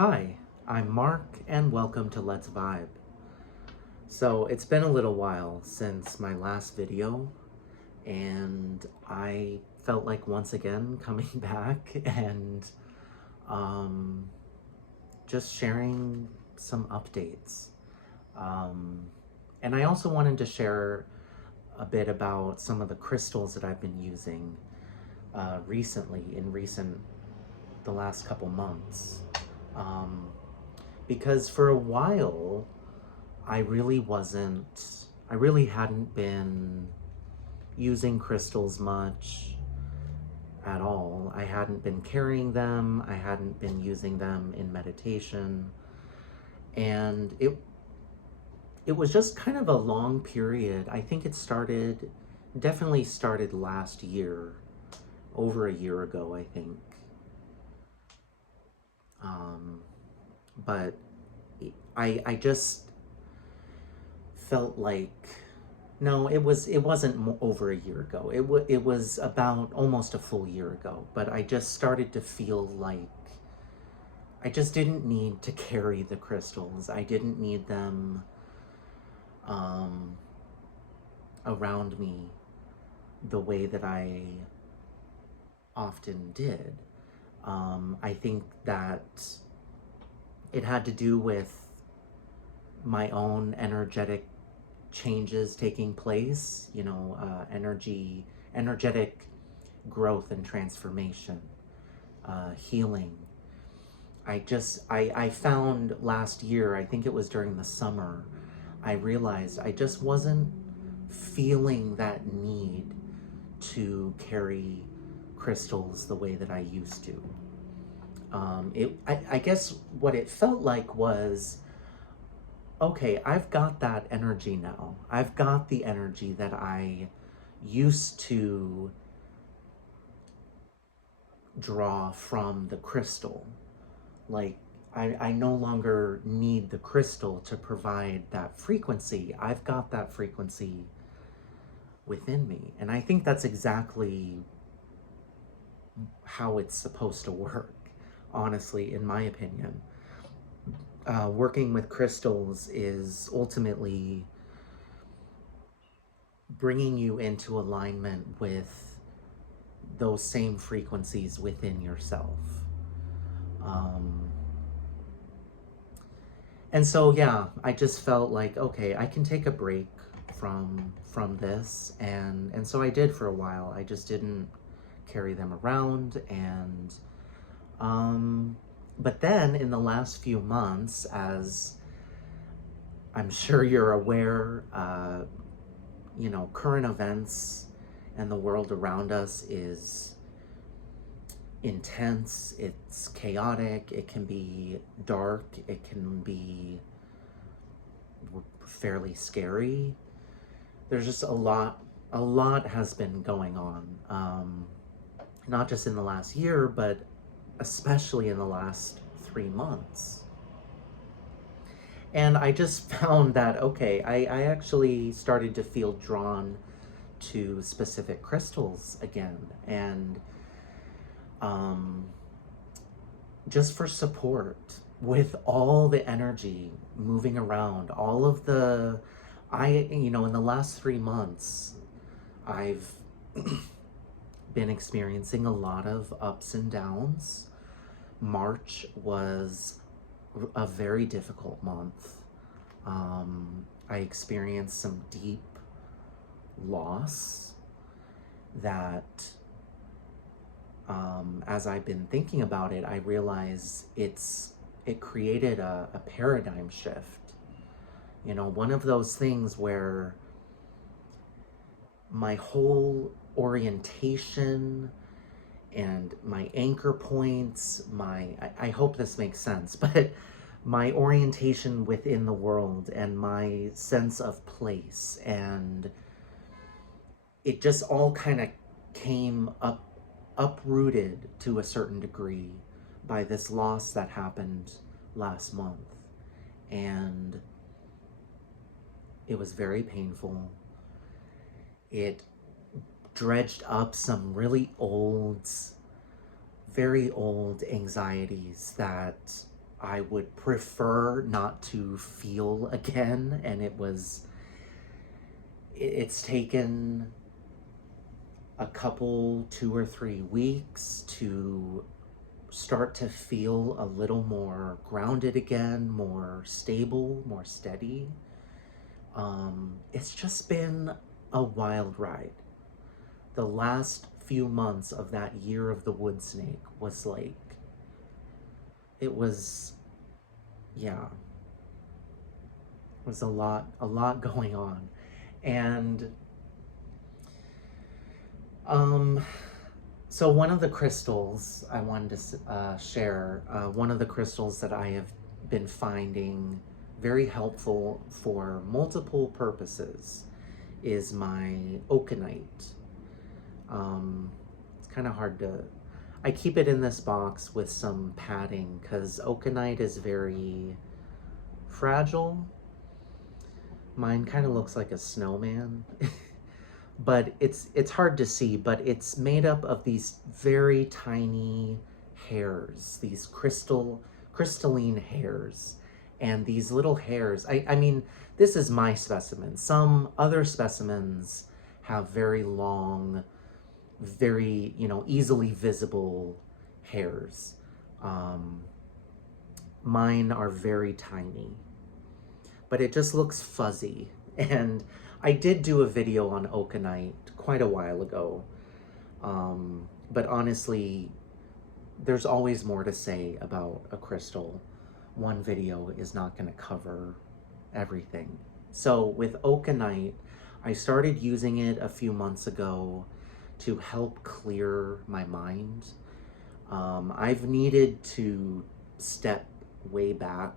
Hi, I'm Mark, and welcome to Let's Vibe. So, it's been a little while since my last video, and I felt like once again coming back and um, just sharing some updates. Um, and I also wanted to share a bit about some of the crystals that I've been using recently, the last couple months. Um, because for a while, I really hadn't been using crystals much at all. I hadn't been carrying them, I hadn't been using them in meditation, and it was just kind of a long period. I think definitely started last year, over a year ago, I think. Um, but I just felt like no, it wasn't over a year ago. It was about almost a full year ago. But I just started to feel like I just didn't need to carry the crystals. I didn't need them um, around me the way that I often did. I think that it had to do with my own energetic changes taking place, energetic growth and transformation, healing. I found last year, I think it was during the summer, I realized I just wasn't feeling that need to carry crystals the way that I used to. I guess what it felt like was, okay, I've got that energy now. I've got the energy that I used to draw from the crystal. Like, I no longer need the crystal to provide that frequency. I've got that frequency within me. And I think that's exactly how it's supposed to work, honestly, in my opinion. Working with crystals is ultimately bringing you into alignment with those same frequencies within yourself. Um, and so yeah, I just felt like, okay, I can take a break from this, and so I did for a while. I just didn't carry them around, and but then in the last few months, as I'm sure you're aware, current events and the world around us is intense, it's chaotic, it can be dark, it can be fairly scary. There's just a lot has been going on, not just in the last year, but especially in the last 3 months. And I just found that, okay, I actually started to feel drawn to specific crystals again. And um, just for support with all the energy moving around, all of the, in the last 3 months, I've been experiencing a lot of ups and downs. March was a very difficult month. I experienced some deep loss that, as I've been thinking about it, I realize it created a paradigm shift. One of those things where my whole orientation and my anchor points, I hope this makes sense, but my orientation within the world and my sense of place, and it just all kind of came uprooted to a certain degree by this loss that happened last month. And it was very painful. It dredged up some really very old anxieties that I would prefer not to feel again. And it's taken a couple, 2 or 3 weeks to start to feel a little more grounded again, more stable, more steady. It's just been a wild ride. The last few months of that year of the wood snake was like, it was, yeah, it was a lot going on. And so one of the crystals I wanted to share, one of the crystals that I have been finding very helpful for multiple purposes is my okanite. It's kind of hard to, I keep it in this box with some padding because okanite is very fragile. Mine kind of looks like a snowman. But it's hard to see, but it's made up of these very tiny hairs, these crystalline hairs. And these little hairs, I mean, this is my specimen. Some other specimens have very long, very, easily visible hairs. Mine are very tiny, but it just looks fuzzy. And I did do a video on okanite quite a while ago, but honestly, there's always more to say about a crystal. One video is not going to cover everything. So with okanite, I started using it a few months ago to help clear my mind. I've needed to step way back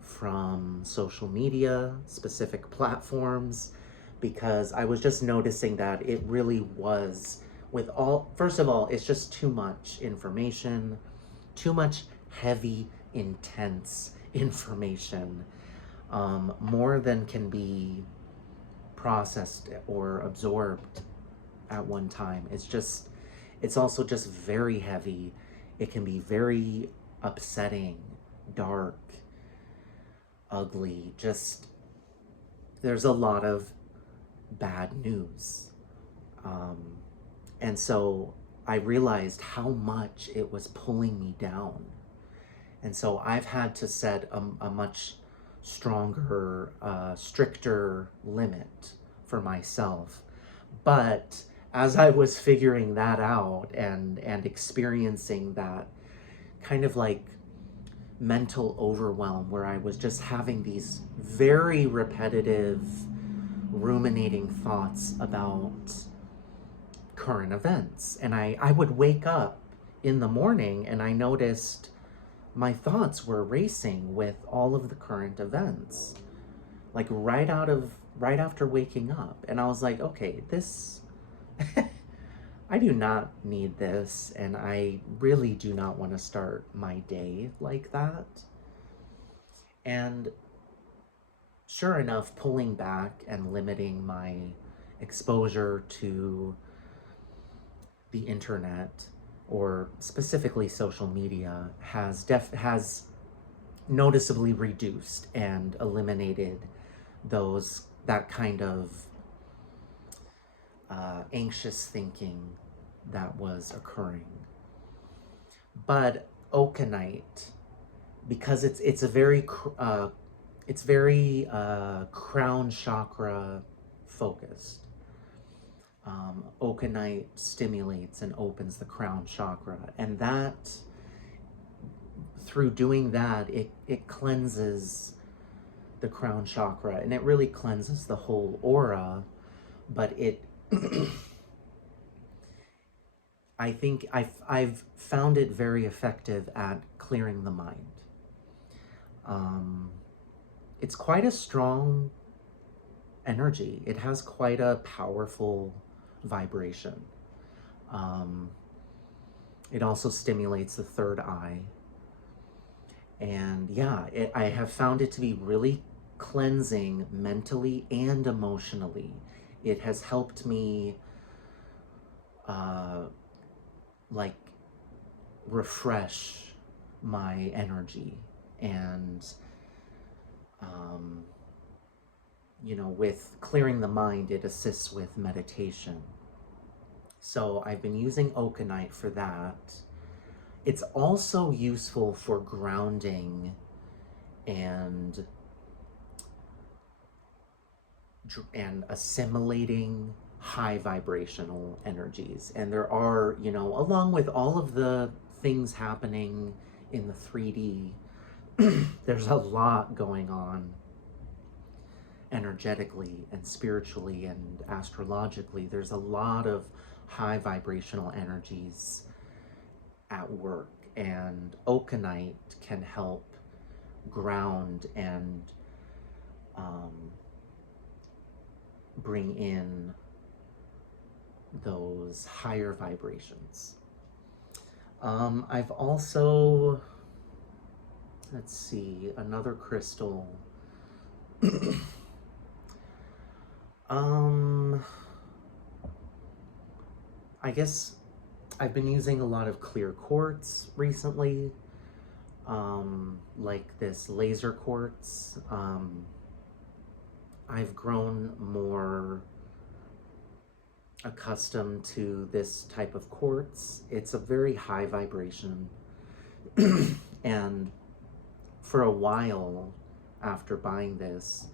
from social media, specific platforms, because I was just noticing that it really was, first of all, it's just too much information, too much heavy, intense information, more than can be processed or absorbed at one time. It's also just very heavy. It can be very upsetting, dark, ugly, there's a lot of bad news. And so I realized how much it was pulling me down. And so I've had to set a much stronger, stricter limit for myself. But as I was figuring that out and experiencing that kind of like mental overwhelm where I was just having these very repetitive, ruminating thoughts about current events. And I would wake up in the morning and I noticed my thoughts were racing with all of the current events, like right after waking up. And I was like, okay, this, I do not need this, and I really do not want to start my day like that. And sure enough, pulling back and limiting my exposure to the internet, or specifically social media, has noticeably reduced and eliminated that kind of anxious thinking that was occurring. But okanite, because it's very crown chakra focused. Okanite stimulates and opens the crown chakra, and that, through doing that, it cleanses the crown chakra, and it really cleanses the whole aura. But it I think I've found it very effective at clearing the mind. It's quite a strong energy. It has quite a powerful vibration. It also stimulates the third eye. And yeah, I have found it to be really cleansing mentally and emotionally. It has helped me like refresh my energy And, with clearing the mind, it assists with meditation. So I've been using okanite for that. It's also useful for grounding and assimilating high vibrational energies. And there are, along with all of the things happening in the 3D, there's a lot going on energetically and spiritually and astrologically. There's a lot of high vibrational energies at work, and okanite can help ground and bring in those higher vibrations. I've also, let's see, another crystal. I guess I've been using a lot of clear quartz recently, like this laser quartz. I've grown more accustomed to this type of quartz. It's a very high vibration. And for a while after buying this,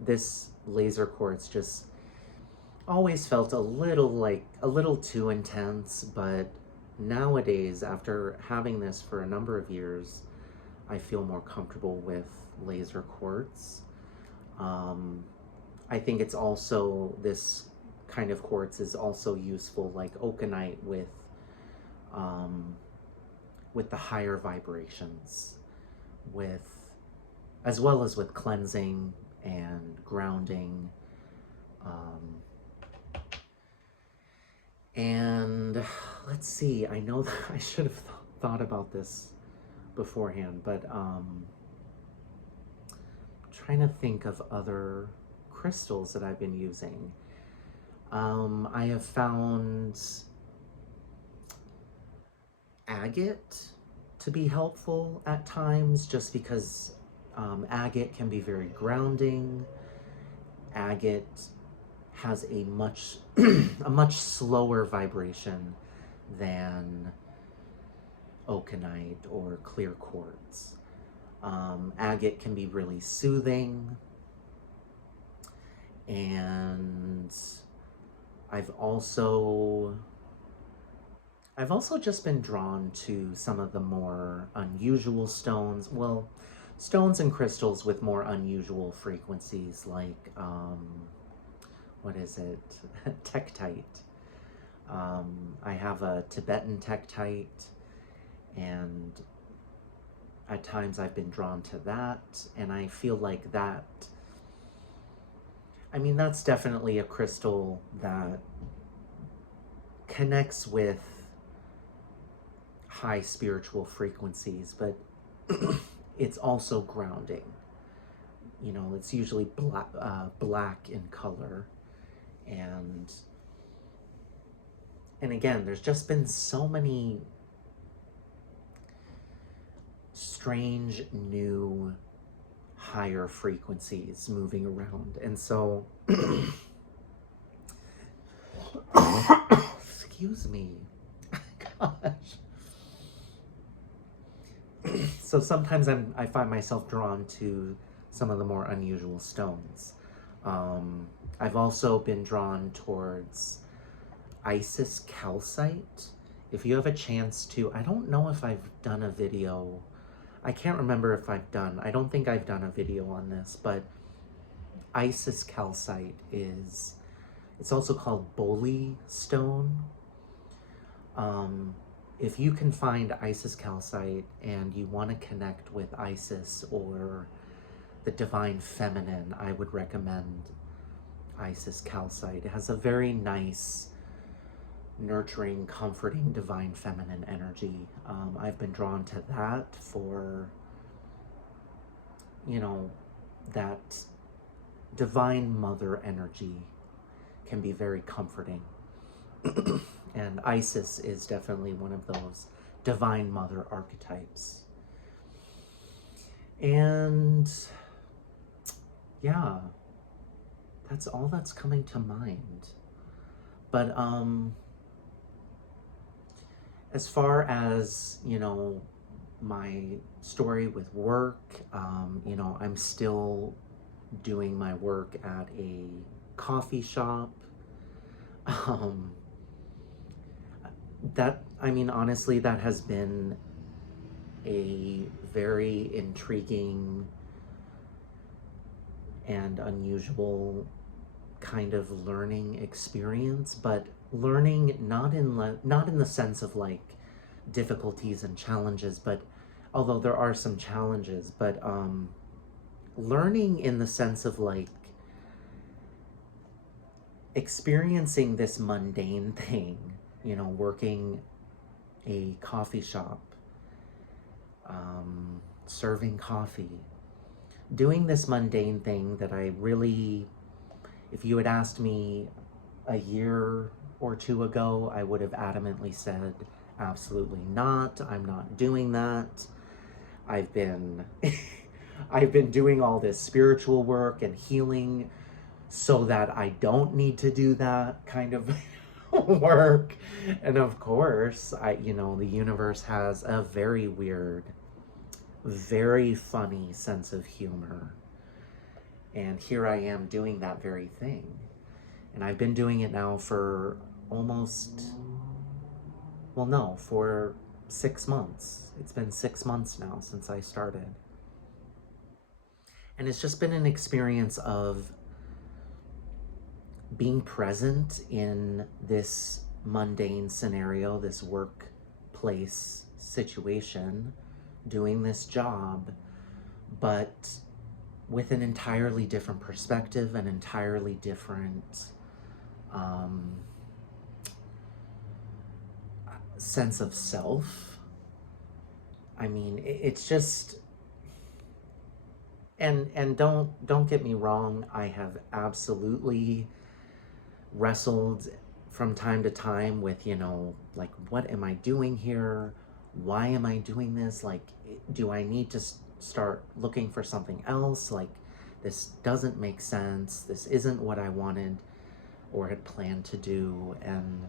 this laser quartz just always felt a little too intense. But nowadays, after having this for a number of years, I feel more comfortable with laser quartz. I think it's also, this kind of quartz is also useful, like okanite, with the higher vibrations, as well as with cleansing and grounding. And let's see, I know that I should have thought about this beforehand, but trying to think of other crystals that I've been using. I have found agate to be helpful at times, just because agate can be very grounding. Agate has a much a much slower vibration than okanite or clear quartz. Agate can be really soothing, and I've also just been drawn to some of the more unusual stones. Well, stones and crystals with more unusual frequencies, like what is it? Tektite. I have a Tibetan tektite, and at times I've been drawn to that, and I feel like that, that's definitely a crystal that connects with high spiritual frequencies, but it's also grounding. It's usually black in color, and again, there's just been so many strange new higher frequencies moving around, and so excuse me, gosh. So sometimes I find myself drawn to some of the more unusual stones. I've also been drawn towards Isis calcite. If you have a chance to, I don't know if I've done a video. I can't remember if I don't think I've done a video on this, but Isis calcite it's also called Boli stone. If you can find Isis calcite and you want to connect with Isis or the divine feminine, I would recommend Isis calcite. It has a very nice, nurturing, comforting, divine feminine energy. I've been drawn to that for, that divine mother energy can be very comforting. And Isis is definitely one of those divine mother archetypes. And yeah, that's all that's coming to mind. But as far as, my story with work, I'm still doing my work at a coffee shop. Um, honestly, that has been a very intriguing and unusual kind of learning experience, but learning not in the sense of like difficulties and challenges, but although there are some challenges, but learning in the sense of like experiencing this mundane thing, working a coffee shop, serving coffee, doing this mundane thing that I really, if you had asked me a year or two ago, I would have adamantly said, absolutely not. I'm not doing that. I've been I've been doing all this spiritual work and healing so that I don't need to do that kind of work. And of course, the universe has a very weird, very funny sense of humor. And here I am doing that very thing. And I've been doing it now for almost, well, no, for 6 months. It's been 6 months now since I started. And it's just been an experience of being present in this mundane scenario, this workplace situation, doing this job, but with an entirely different perspective, an entirely different sense of self. It's just, and don't get me wrong, I have absolutely wrestled from time to time with, like, what am I doing here? Why am I doing this? Like, do I need to start looking for something else? Like, this doesn't make sense. This isn't what I wanted or had planned to do. And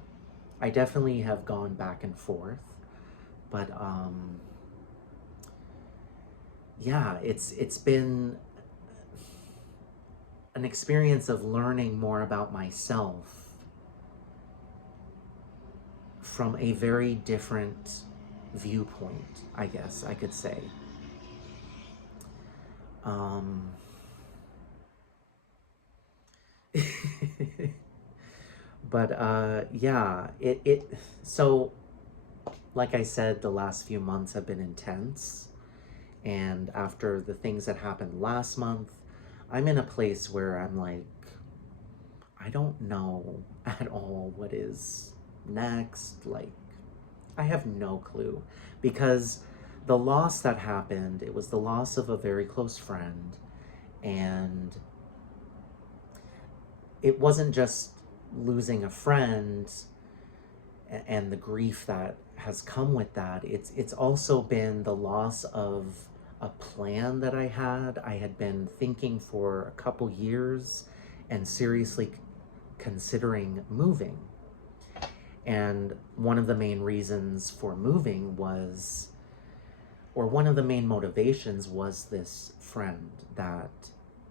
I definitely have gone back and forth. But yeah, it's been an experience of learning more about myself from a very different viewpoint, I guess I could say. Um, but yeah, so like I said, the last few months have been intense. And after the things that happened last month, I'm in a place where I'm like, I don't know at all what is next. Like, I have no clue. Because the loss that happened, it was the loss of a very close friend. And it wasn't just losing a friend and the grief that has come with that. It's also been the loss of a plan that I had. I had been thinking for a couple years and seriously considering moving. And one of the main reasons for moving was, or one of the main motivations was this friend that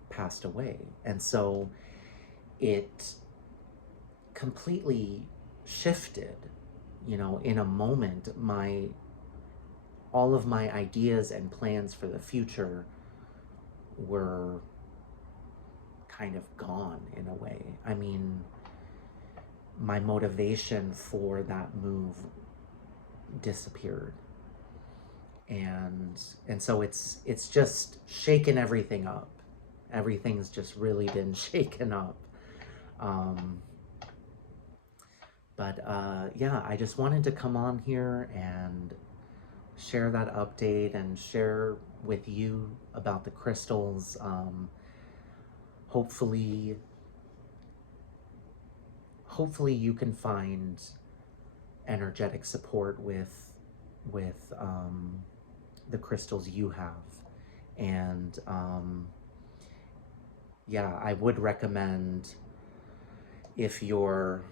passed away. And so it completely shifted, in a moment. All of my ideas and plans for the future were kind of gone in a way. My motivation for that move disappeared. And so it's just shaken everything up. Everything's just really been shaken up. But yeah, I just wanted to come on here and share that update and share with you about the crystals. Hopefully you can find energetic support with the crystals you have, And yeah, I would recommend, if you're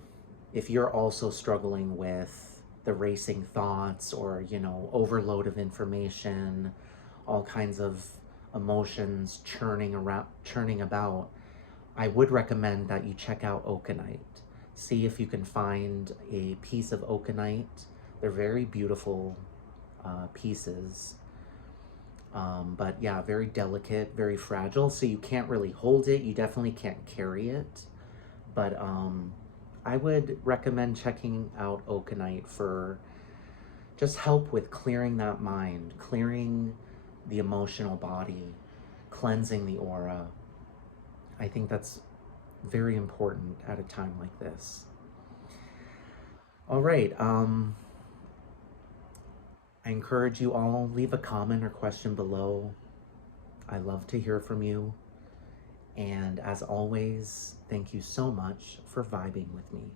also struggling with the racing thoughts, or overload of information, all kinds of emotions churning about, I would recommend that you check out Okanite. See if you can find a piece of Okanite. They're very beautiful pieces. But yeah, very delicate, very fragile, so you can't really hold it. You definitely can't carry it. But I would recommend checking out Okanite for just help with clearing that mind, clearing the emotional body, cleansing the aura. I think that's very important at a time like this. All right. I encourage you all, leave a comment or question below. I love to hear from you. And as always, thank you so much for vibing with me.